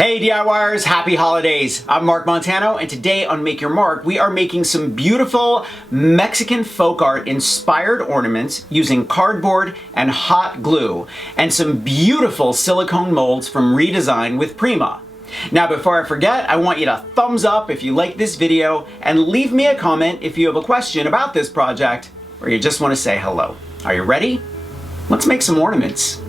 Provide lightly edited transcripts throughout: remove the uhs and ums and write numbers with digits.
Hey DIYers, happy holidays! I'm Mark Montano, and today on Make Your Mark, we are making some beautiful Mexican folk art inspired ornaments using cardboard and hot glue, and some beautiful silicone molds from Redesign with Prima. Now before I forget, I want you to thumbs up if you like this video, and leave me a comment if you have a question about this project, or you just want to say hello. Are you ready? Let's make some ornaments.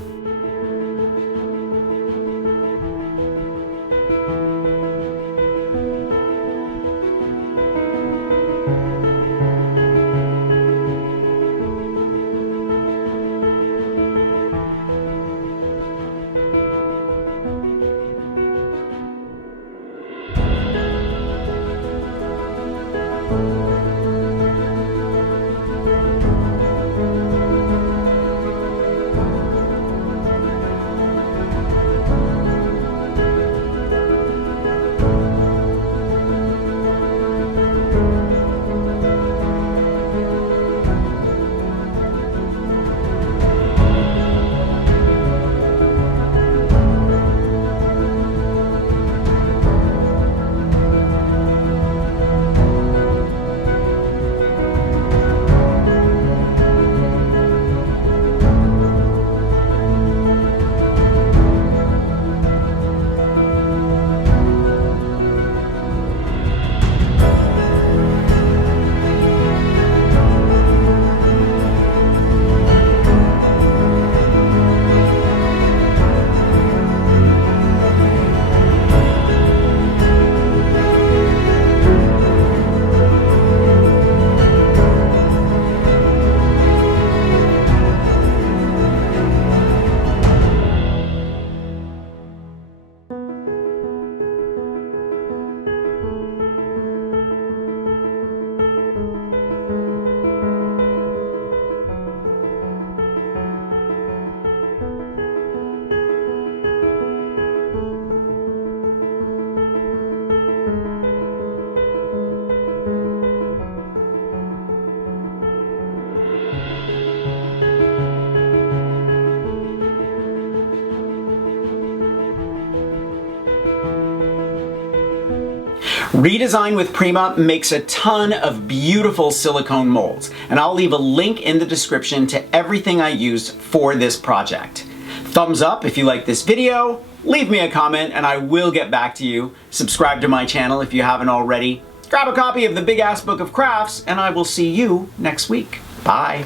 Redesign with Prima makes a ton of beautiful silicone molds, and I'll leave a link in the description to everything I used for this project. Thumbs up if you like this video, leave me a comment and I will get back to you. Subscribe to my channel if you haven't already. Grab a copy of the Big Ass Book of Crafts and I will see you next week. Bye.